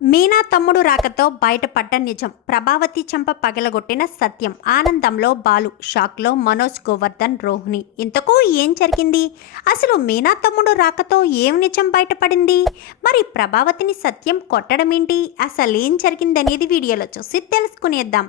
మీనా తమ్ముడు రాకతో బయటపడ్డ నిజం. ప్రభావతి చెంప పగలగొట్టిన సత్యం. ఆనందంలో బాలు షాక్లో మనోజ్ గోవర్ధన్ రోహిణి. ఇంతకు ఏం జరిగింది? అసలు మీనా తమ్ముడు రాకతో ఏం నిజం బయటపడింది? మరి ప్రభావతిని సత్యం కొట్టడం ఏంటి అసలు ఏం జరిగిందనేది వీడియోలో చూసి తెలుసుకునేద్దాం.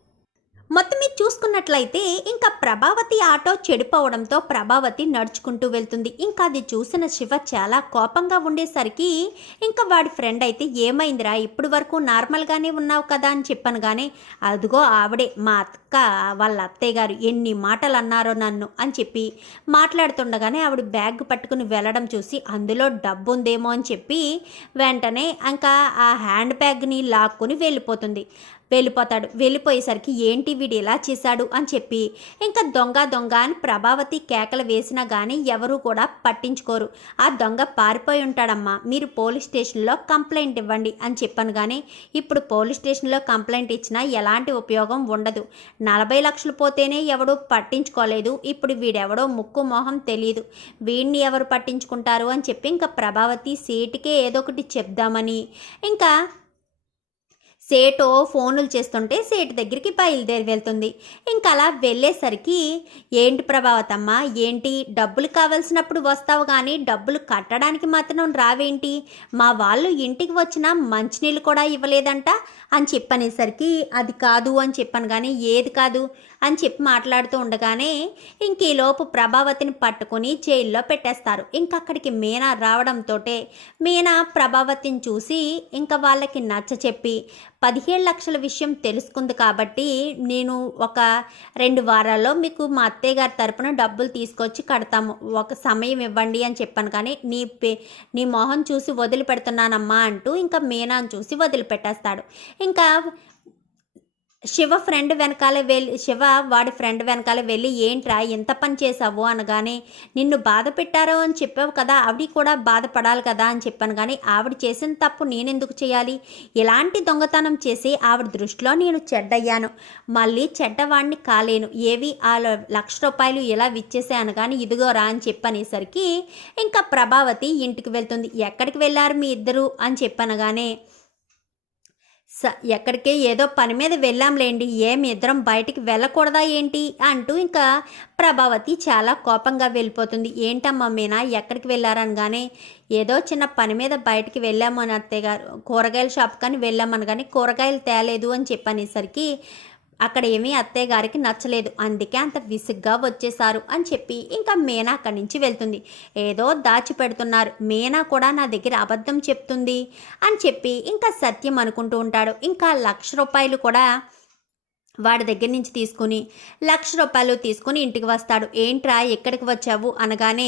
మొత్తం మీరు చూసుకున్నట్లయితే ఇంకా ప్రభావతి ఆటో చెడిపోవడంతో ప్రభావతి నడుచుకుంటూ వెళ్తుంది. ఇంకా అది చూసిన శివ చాలా కోపంగా ఉండేసరికి ఇంకా వాడి ఫ్రెండ్ అయితే ఏమైందిరా ఇప్పుడు వరకు నార్మల్గానే ఉన్నావు కదా అని చెప్పాను కానీ అదిగో ఆవిడే మా అక్క వాళ్ళ అత్తయ్య గారు ఎన్ని మాటలు అన్నారో నన్ను అని చెప్పి మాట్లాడుతుండగానే ఆవిడ బ్యాగ్ పట్టుకుని వెళ్ళడం చూసి అందులో డబ్బు ఉందేమో అని చెప్పి వెంటనే ఇంకా ఆ హ్యాండ్ బ్యాగ్ని లాక్కుని వెళ్ళిపోతుంది. వెళ్ళిపోతాడు. వెళ్ళిపోయేసరికి ఏంటి వీడు ఇలా చేశాడు అని చెప్పి ఇంకా దొంగ దొంగ అని ప్రభావతి కేకలు వేసినా కానీ ఎవరూ కూడా పట్టించుకోరు. ఆ దొంగ పారిపోయి ఉంటాడమ్మా. మీరు పోలీస్ స్టేషన్లో కంప్లైంట్ ఇవ్వండి అని చెప్పాను కానీ ఇప్పుడు పోలీస్ స్టేషన్లో కంప్లైంట్ ఇచ్చినా ఎలాంటి ఉపయోగం ఉండదు. నలభై లక్షలు పోతేనే ఎవడు పట్టించుకోలేదు. ఇప్పుడు వీడెవడో ముక్కు మొహం తెలియదు వీడిని ఎవరు పట్టించుకుంటారు అని చెప్పి ఇంకా ప్రభావతి సీటుకే ఏదో ఒకటి చెప్దామని ఇంకా సేటు ఫోనులు చేస్తుంటే సేటు దగ్గరికి బయలుదేరి వెళ్తుంది. ఇంకా అలా వెళ్ళేసరికి ఏంటి ప్రభావతమ్మ ఏంటి? డబ్బులు కావాల్సినప్పుడు వస్తావు కానీ డబ్బులు కట్టడానికి మాత్రం రావేంటి? మా వాళ్ళు ఇంటికి వచ్చిన మంచినీళ్ళు కూడా ఇవ్వలేదంట అని చెప్పనేసరికి అది కాదు అని చెప్పాను కానీ ఏది కాదు? అని చెప్పి మాట్లాడుతూ ఉండగానే ఇంక ఈలోపు ప్రభావతిని పట్టుకొని జైల్లో పెట్టేస్తారు. ఇంక అక్కడికి మీనా రావడంతో మీనా ప్రభావతిని చూసి ఇంకా వాళ్ళకి నచ్చ చెప్పి పదిహేడు లక్షల విషయం తెలుసుకుంది కాబట్టి నేను ఒక రెండు వారాల్లో మీకు మా అత్తయ్య గారి తరపున డబ్బులు తీసుకొచ్చి కడతాము. ఒక సమయం ఇవ్వండి అని చెప్పాను కానీ నీ పే నీ మొహం చూసి వదిలిపెడుతున్నానమ్మా అంటూ ఇంకా మీనాను చూసి వదిలిపెట్టేస్తాడు. ఇంకా శివ ఫ్రెండ్ వెనకాల వెళ్ళి శివ వాడి ఫ్రెండ్ వెనకాల వెళ్ళి ఏంట్రా ఎంత పని చేసావు అనగానే నిన్ను బాధ పెట్టారో అని చెప్పావు కదా ఆవిడ కూడా బాధపడాలి కదా అని చెప్పాను కానీ ఆవిడ చేసిన తప్పు నేనెందుకు చేయాలి? ఇలాంటి దొంగతనం చేసి ఆవిడ దృష్టిలో నేను చెడ్డయ్యాను. మళ్ళీ చెడ్డవాడిని కాలేను. ఏవి? ఆ లక్ష రూపాయలు ఇలా విచ్చేసాను కానీ ఇదిగోరా అని చెప్పనేసరికి ఇంకా ప్రభావతి ఇంటికి వెళ్తుంది. ఎక్కడికి వెళ్ళారు మీ ఇద్దరు? అని చెప్పనగానే స ఎక్కడికే ఏదో పని మీద వెళ్ళాంలేండి. ఏం ఇద్దరం బయటికి వెళ్ళకూడదా ఏంటి? అంటూ ఇంకా ప్రభావతి చాలా కోపంగా వెళ్ళిపోతుంది. ఏంటమ్మా మీనా ఎక్కడికి వెళ్ళారనగానే ఏదో చిన్న పని మీద బయటికి వెళ్ళాము అని అత్తయ్య గారు. కూరగాయల షాప్ కానీ వెళ్ళామని కానీ కూరగాయలు తేలేదు అని చెప్పనేసరికి అక్కడ ఏమీ అత్తయ్య గారికి నచ్చలేదు. అందుకే అంత విసుగ్గా వచ్చేసారు అని చెప్పి ఇంకా మీనా అక్కడి నుంచి వెళ్తుంది. ఏదో దాచిపెడుతున్నారు. మీనా కూడా నా దగ్గర అబద్ధం చెప్తుంది అని చెప్పి ఇంకా సత్యం అనుకుంటూ ఉంటాడు. ఇంకా లక్ష రూపాయలు కూడా వాడి దగ్గర నుంచి తీసుకుని లక్ష రూపాయలు తీసుకుని ఇంటికి వస్తాడు. ఏంట్రా ఎక్కడికి వచ్చావు? అనగానే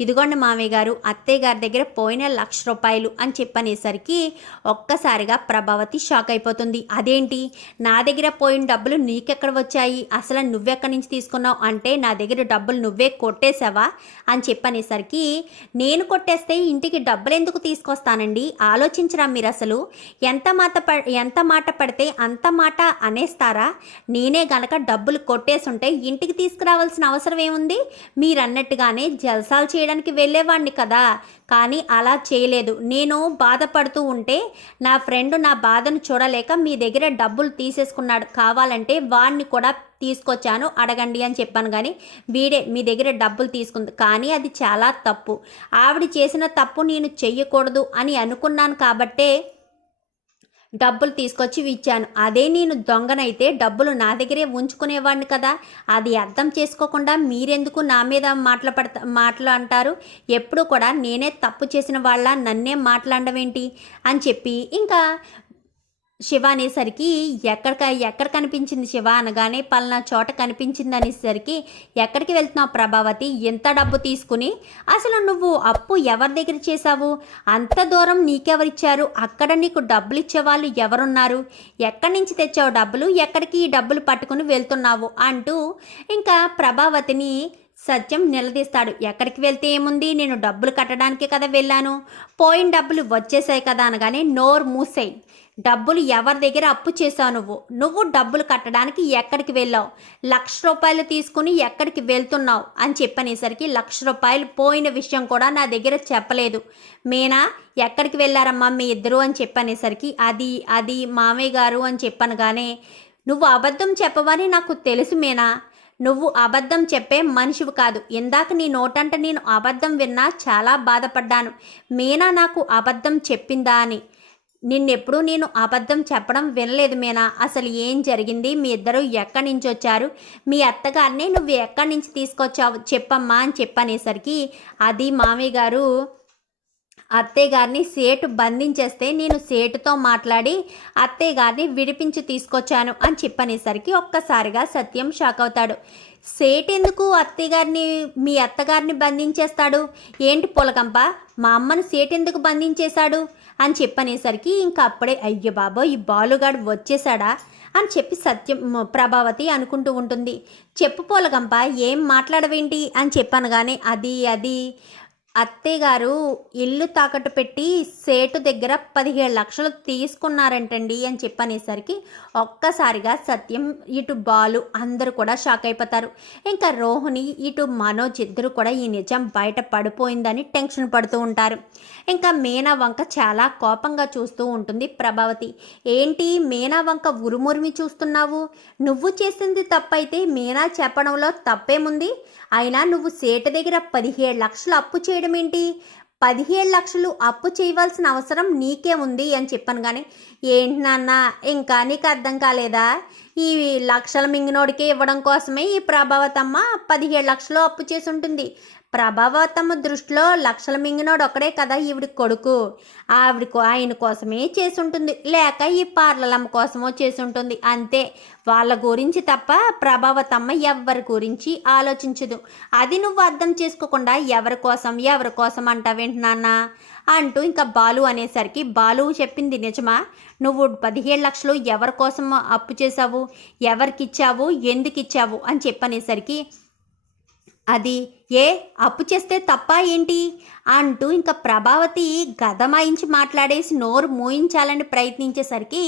ఇదిగోండి మామయ్య గారు అత్తయ్య గారి దగ్గర పోయిన లక్ష రూపాయలు అని చెప్పనేసరికి ఒక్కసారిగా ప్రభావతి షాక్ అయిపోతుంది. అదేంటి? నా దగ్గర పోయిన డబ్బులు నీకెక్కడ వచ్చాయి? అసలు నువ్వెక్కడి నుంచి తీసుకున్నావు? అంటే నా దగ్గర డబ్బులు నువ్వే కొట్టేశావా? అని చెప్పనేసరికి నేను కొట్టేస్తే ఇంటికి డబ్బులు ఎందుకు తీసుకొస్తానండి? ఆలోచించరా మీరు అసలు ఎంత మాట ప ఎంత మాట పడితే అంత మాట అనేస్తారా? నేనే గనక డబ్బులు కొట్టేసుంటే ఇంటికి తీసుకురావాల్సిన అవసరం ఏముంది? మీరన్నట్టుగానే జల్సాలు చేయడానికి వెళ్ళేవాడిని కదా. కానీ అలా చేయలేదు. నేను బాధపడుతూ ఉంటే నా ఫ్రెండ్ నా బాధను చూడలేక మీ దగ్గర డబ్బులు తీసేసుకున్నాడు. కావాలంటే వాడిని కూడా తీసుకొచ్చాను. అడగండి అని చెప్పాను కానీ వీడే మీ దగ్గర డబ్బులు తీసుకుంది. కానీ అది చాలా తప్పు. ఆవిడ చేసిన తప్పు నేను చెయ్యకూడదు అని అనుకున్నాను కాబట్టే డబ్బులు తీసుకొచ్చి ఇచ్చాను. అదే నేను దొంగనైతే డబ్బులు నా దగ్గరే ఉంచుకునేవాడిని కదా. అది అర్థం చేసుకోకుండా మీరెందుకు నా మీద మాటలు పడతా మాటలు అంటారు ఎప్పుడు కూడా నేనే తప్పు చేసిన వాళ్ళ నన్నే మాట్లాడమేంటి అని చెప్పి ఇంకా శివ అనేసరికి ఎక్కడ ఎక్కడ కనిపించింది శివ అనగానే పలానా చోట కనిపించింది అనేసరికి ఎక్కడికి వెళ్తున్నావు ప్రభావతి? ఎంత డబ్బు తీసుకుని అసలు నువ్వు అప్పు ఎవరి దగ్గర చేశావు? అంత దూరం నీకెవరిచ్చారు? అక్కడ నీకు డబ్బులు ఇచ్చేవాళ్ళు ఎవరున్నారు? ఎక్కడి నుంచి తెచ్చావు డబ్బులు? ఎక్కడికి ఈ డబ్బులు పట్టుకుని వెళ్తున్నావు? అంటూ ఇంకా ప్రభావతిని సత్యం నిలదీస్తాడు. ఎక్కడికి వెళ్తే ఏముంది? నేను డబ్బులు కట్టడానికే కదా వెళ్ళాను. పోయిన డబ్బులు వచ్చేసాయి కదా అనగానే నోరు మూసాయి. డబ్బులు ఎవరి దగ్గర అప్పు చేశావు నువ్వు? నువ్వు డబ్బులు కట్టడానికి ఎక్కడికి వెళ్ళావు? లక్ష రూపాయలు తీసుకుని ఎక్కడికి వెళ్తున్నావు? అని చెప్పనేసరికి లక్ష రూపాయలు పోయిన విషయం కూడా నా దగ్గర చెప్పలేదు. మీనా ఎక్కడికి వెళ్ళారమ్మా మీ ఇద్దరు? అని చెప్పనేసరికి అది అది మామయ్య గారు అని చెప్పనగానే నువ్వు అబద్ధం చెప్పవని నాకు తెలుసు మీనా. నువ్వు అబద్ధం చెప్పే మనిషివి కాదు. ఇందాక నీ నోటంట నేను అబద్ధం విన్నా చాలా బాధపడ్డాను. మీనా నాకు అబద్ధం చెప్పిందా అని. నిన్నెప్పుడు నేను అబద్ధం చెప్పడం వినలేదు మీనా. అసలు ఏం జరిగింది? మీ ఇద్దరు ఎక్కడి నుంచి వచ్చారు? మీ అత్తగారిని నువ్వు ఎక్కడి నుంచి తీసుకొచ్చావు? చెప్పమ్మా అని చెప్పనేసరికి అది మామయ్య గారు అత్తయ్య గారిని సేటు బంధించేస్తే నేను సేటుతో మాట్లాడి అత్తయ్య గారిని విడిపించి తీసుకొచ్చాను అని చెప్పనేసరికి ఒక్కసారిగా సత్యం షాక్ అవుతాడు. సేటు ఎందుకు అత్తయ్య గారిని మీ అత్తగారిని బంధించేస్తాడు? ఏంటి పొలకంప మా అమ్మను సేటు ఎందుకు బంధించేశాడు? అని చెప్పనేసరికి ఇంకా అప్పుడే అయ్యో బాబో ఈ బాలుగాడు వచ్చేసాడా అని చెప్పి సత్యం ప్రభావతి అనుకుంటూ ఉంటుంది. చెప్పు పోలగంప ఏం మాట్లాడవేంటి? అని చెప్పనగానే అది అది అత్తయ్యగారు ఇల్లు తాకట్టు పెట్టి సేటు దగ్గర పదిహేడు లక్షలు తీసుకున్నారంటండి అని చెప్పనేసరికి ఒక్కసారిగా సత్యం ఇటు బాలు అందరూ కూడా షాక్ అయిపోతారు. ఇంకా రోహిణి ఇటు మనోజ్ ఇద్దరు కూడా ఈ నిజం బయట పడిపోయిందని టెన్షన్ పడుతూ ఉంటారు. ఇంకా మీనా వంక చాలా కోపంగా చూస్తూ ఉంటుంది ప్రభావతి. ఏంటి మీనా వంక ఉరుమురిమి చూస్తున్నావు? నువ్వు చేసింది తప్పైతే మీనా చెప్పడంలో తప్పేముంది? అయినా నువ్వు సేటు దగ్గర పదిహేడు లక్షలు అప్పు చేయడం ఏంటి? పదిహేడు లక్షలు అప్పు చేయవలసిన అవసరం నీకే ఉంది అని చెప్పాను కానీ ఏంటి నాన్న ఇంకా నీకు అర్థం కాలేదా? ఈ లక్షల మింగినోడికి ఇవ్వడం కోసమే ఈ ప్రభావతమ్మ పదిహేడు లక్షలు అప్పు చేసి ఉంటుంది. ప్రభావతమ్మ దృష్టిలో లక్షల మింగినోడు ఒక్కడే కదా ఈవిడ కొడుకు. ఆవిడకు ఆయన కోసమే చేసుంటుంది. లేక ఈ పార్లలమ్మ కోసమో చేసుంటుంది. అంతే. వాళ్ళ గురించి తప్ప ప్రభావతమ్మ ఎవరి గురించి ఆలోచించదు. అది నువ్వు అర్థం చేసుకోకుండా ఎవరి కోసం ఎవరి కోసం అంటావేంటి నాన్న? అంటూ ఇంకా బాలు అనేసరికి బాలు చెప్పింది నిజమా? నువ్వు పదిహేడు లక్షలు ఎవరి కోసం అప్పు చేసావు ఎవరికి ఇచ్చావు ఎందుకు ఇచ్చావు అని చెప్పనేసరికి అది ఏ అప్పు చేస్తే తప్ప ఏంటి? అంటూ ఇంకా ప్రభావతి గదమాయించి మాట్లాడేసి నోరు మూయించాలని ప్రయత్నించేసరికి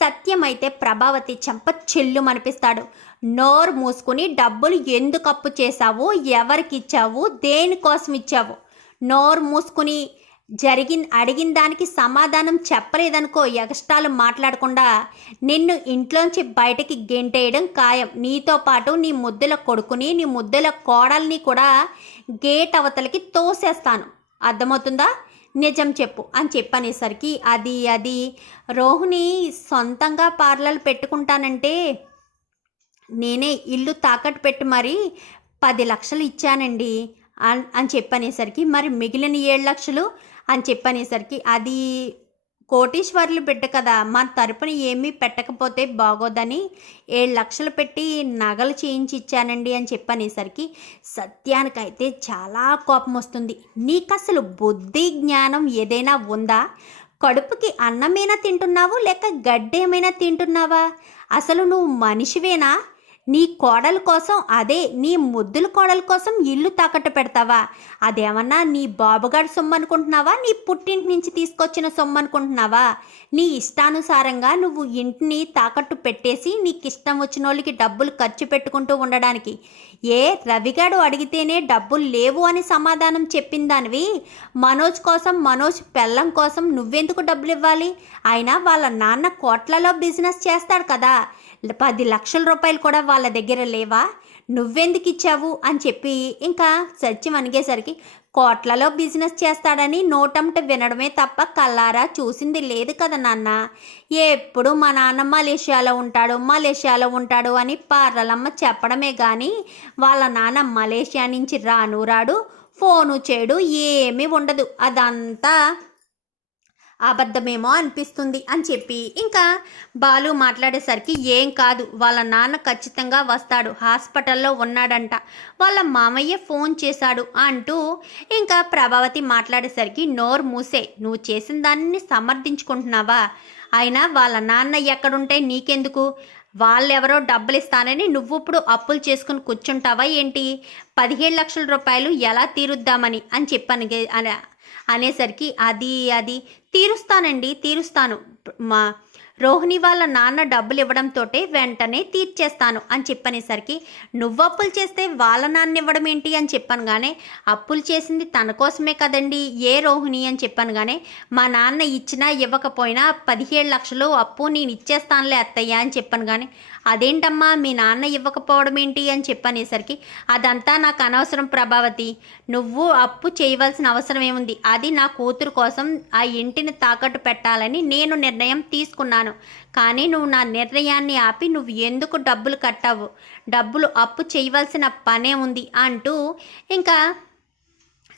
సత్యమైతే ప్రభావతి చెంప చెల్లు అనిపిస్తాడు నోరు మూసుకుని డబ్బులు ఎందుకు అప్పు చేశావు? ఎవరికి ఇచ్చావు దేనికోసం ఇచ్చావు నోరు మూసుకుని జరిగిన అడిగిన దానికి సమాధానం చెప్పలేదనుకో ఎగస్టాలు మాట్లాడకుండా నిన్ను ఇంట్లోంచి బయటకి గెంటేయడం ఖాయం. నీతో పాటు నీ ముద్దల కొడుకుని నీ ముద్దల కోడల్ని కూడా గేట్ అవతలకి తోసేస్తాను. అర్థమవుతుందా? నిజం చెప్పు అని చెప్పనేసరికి అది అది రోహిణి సొంతంగా పార్లర్ పెట్టుకుంటానంటే నేనే ఇల్లు తాకట్టు పెట్టి మరి పది లక్షలు ఇచ్చానండి అని చెప్పనేసరికి మరి మిగిలిన ఏడు లక్షలు అని చెప్పనేసరికి అది కోటీశ్వర్లు బిడ్డ కదా మన తరపున ఏమీ పెట్టకపోతే బాగోదని ఏడు లక్షలు పెట్టి నగలు చేయించి ఇచ్చానండి అని చెప్పనేసరికి సత్యానికైతే చాలా కోపం వస్తుంది నీకు అసలు బుద్ధి జ్ఞానం ఏదైనా ఉందా? కడుపుకి అన్నమైనా తింటున్నావు లేక గడ్డేమైనా తింటున్నావా? అసలు నువ్వు మనిషివేనా? నీ కోడల కోసం అదే నీ ముద్దుల కోడల కోసం ఇల్లు తాకట్టు పెడతావా? అదేమన్నా నీ బాబుగారి సొమ్ము అనుకుంటున్నావా నీ పుట్టింటి నుంచి తీసుకొచ్చిన సొమ్ము అనుకుంటున్నావా నీ ఇష్టానుసారంగా నువ్వు ఇంటిని తాకట్టు పెట్టేసి నీకు ఇష్టం వచ్చిన వాళ్ళకి డబ్బులు ఖర్చు పెట్టుకుంటూ ఉండడానికి ఏ రవిగాడు అడిగితేనే డబ్బులు లేవు అని సమాధానం చెప్పిందానివి మనోజ్ కోసం మనోజ్ పెళ్ళం కోసం నువ్వెందుకు డబ్బులు ఇవ్వాలి అయినా వాళ్ళ నాన్న కోట్లలో బిజినెస్ చేస్తాడు కదా పది లక్షల రూపాయలు కూడా వాళ్ళ దగ్గర లేవా? నువ్వెందుకు ఇచ్చావు? అని చెప్పి ఇంకా సత్యం అనిగేసరికి కోట్లలో బిజినెస్ చేస్తాడని నోటంట వినడమే తప్ప కల్లారా చూసింది లేదు కదా నాన్న. ఎప్పుడు మా నాన్న మలేషియాలో ఉంటాడు మలేషియాలో ఉంటాడు అని పార్లలమ్మ చెప్పడమే కానీ వాళ్ళ నాన్న మలేషియా నుంచి రాను రాడు ఫోను చేయడు ఏమీ ఉండదు. అదంతా అబద్ధమేమో అనిపిస్తుంది అని చెప్పి ఇంకా బాలు మాట్లాడేసరికి ఏం కాదు వాళ్ళ నాన్న ఖచ్చితంగా వస్తాడు హాస్పిటల్లో ఉన్నాడంట. వాళ్ళ మామయ్య ఫోన్ చేశాడు అంటూ ఇంకా ప్రభావతి మాట్లాడేసరికి నోరు మూసే నువ్వు చేసిన దాన్ని సమర్థించుకుంటున్నావా? అయినా వాళ్ళ నాన్న ఎక్కడుంటే నీకెందుకు? వాళ్ళెవరో డబ్బులు ఇస్తానని నువ్వు ఇప్పుడు అప్పులు చేసుకుని కూర్చుంటావా ఏంటి? పదిహేడు లక్షల రూపాయలు ఎలా తీరుద్దామని అని చెప్పాను అనేసరికి అది అది. తీరుస్తానండి తీరుస్తాను. మా రోహిణి వాళ్ళ నాన్న డబ్బులు ఇవ్వడంతో వెంటనే తీర్చేస్తాను అని చెప్పనేసరికి నువ్వు అప్పులు చేస్తే వాళ్ళ నాన్న ఇవ్వడం ఏంటి? అని చెప్పాను కానీ అప్పులు చేసింది తన కోసమే కదండి ఏ రోహిణి? అని చెప్పాను కానీ మా నాన్న ఇచ్చినా ఇవ్వకపోయినా పదిహేడు లక్షలు అప్పు నేను ఇచ్చేస్తానులే అత్తయ్య అని చెప్పాను కానీ అదేంటమ్మా మీ నాన్న ఇవ్వకపోవడం ఏంటి? అని చెప్పనేసరికి అదంతా నాకు అనవసరం ప్రభావతి. నువ్వు అప్పు చేయవలసిన అవసరం ఏముంది? అది నా కూతురు కోసం ఆ ఇంటిని తాకట్టు పెట్టాలని నేను నిర్ణయం తీసుకున్నాను. కానీ నువ్వు నా నిర్ణయాన్ని ఆపి నువ్వు ఎందుకు డబ్బులు కట్టావు? డబ్బులు అప్పు చేయవలసిన పనే ఉంది అంటూ ఇంకా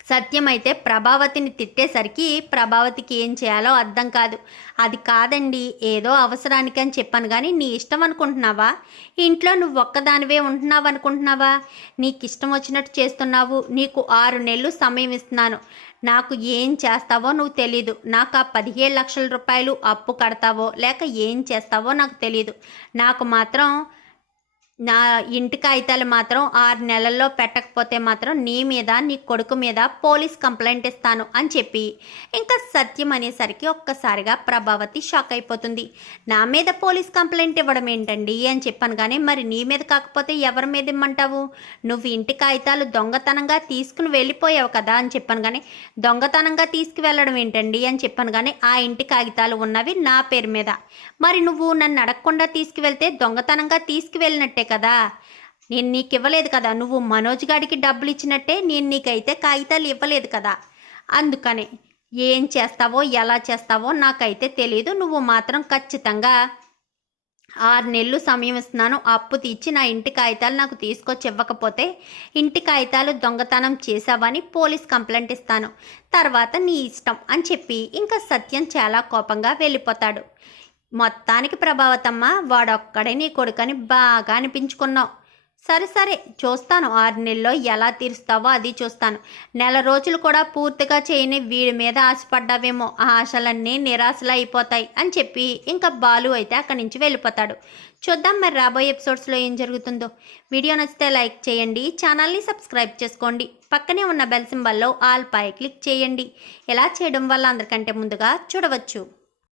సత్యం అయితే ప్రభావతిని తిట్టేసరికి ప్రభావతికి ఏం చేయాలో అర్థం కాదు. అది కాదండి ఏదో అవసరానికి అని చెప్పాను కానీ నీ ఇష్టం అనుకుంటున్నావా? ఇంట్లో నువ్వు ఒక్కదానివే ఉంటున్నావు అనుకుంటున్నావా? నీకు ఇష్టం వచ్చినట్టు చేస్తున్నావు. నీకు ఆరు నెలలు సమయం ఇస్తున్నాను. నాకు ఏం చేస్తావో నువ్వు తెలీదు. నాకు ఆ పదిహేడు లక్షల రూపాయలు అప్పు కడతావో లేక ఏం చేస్తావో నాకు తెలీదు. నాకు మాత్రం నా ఇంటి కాగితాలు మాత్రం ఆరు నెలల్లో పెట్టకపోతే మాత్రం నీ మీద నీ కొడుకు మీద పోలీస్ కంప్లైంట్ ఇస్తాను అని చెప్పి ఇంకా సత్యం అనేసరికి ఒక్కసారిగా ప్రభావతి షాక్ అయిపోతుంది. నా మీద పోలీస్ కంప్లైంట్ ఇవ్వడం ఏంటండి అని చెప్పాను కానీ మరి నీ మీద కాకపోతే ఎవరి మీద ఇమ్మంటావు? నువ్వు ఇంటి కాగితాలు దొంగతనంగా తీసుకుని వెళ్ళిపోయావు కదా అని చెప్పాను కానీ దొంగతనంగా తీసుకువెళ్ళడం ఏంటండి అని చెప్పాను కానీ ఆ ఇంటి కాగితాలు ఉన్నవి నా పేరు మీద. మరి నువ్వు నన్ను అడగకుండా తీసుకువెళ్తే దొంగతనంగా తీసుకువెళ్ళినట్టే కదా. నేను నీకు ఇవ్వలేదు కదా. నువ్వు మనోజ్ గాడికి డబ్బులు ఇచ్చినట్టే నేను నీకైతే కాగితాలు ఇవ్వలేదు కదా. అందుకనే ఏం చేస్తావో ఎలా చేస్తావో నాకైతే తెలియదు నువ్వు మాత్రం ఖచ్చితంగా ఆరు నెలలు సమయం ఇస్తున్నాను. అప్పు తీర్చి నా ఇంటి కాగితాలు నాకు తీసుకొచ్చి ఇవ్వకపోతే ఇంటి కాగితాలు దొంగతనం చేశావని పోలీస్ కంప్లైంట్ ఇస్తాను. తర్వాత నీ ఇష్టం అని చెప్పి ఇంకా సత్యం చాలా కోపంగా వెళ్ళిపోతాడు. మొత్తానికి ప్రభావతమ్మ వాడొక్కడే నీ కొడుకని బాగా అనిపించుకున్నావు. సరే సరే చూస్తాను. ఆరు నెలల్లో ఎలా తీరుస్తావో అది చూస్తాను. నెల రోజులు కూడా పూర్తిగా చేయని వీడి మీద ఆశపడ్డావేమో. ఆ ఆశలన్నీ నిరాశలు అయిపోతాయి అని చెప్పి ఇంకా బాలు అయితే అక్కడి నుంచి వెళ్ళిపోతాడు. చూద్దాం మరి రాబోయే ఎపిసోడ్స్లో ఏం జరుగుతుందో. వీడియో నచ్చితే లైక్ చేయండి ఛానల్ని సబ్స్క్రైబ్ చేసుకోండి. పక్కనే ఉన్న బెల్ సింబల్లో ఆల్ పై క్లిక్ చేయండి. ఎలా చేయడం వల్ల అందరికంటే ముందుగా చూడవచ్చు.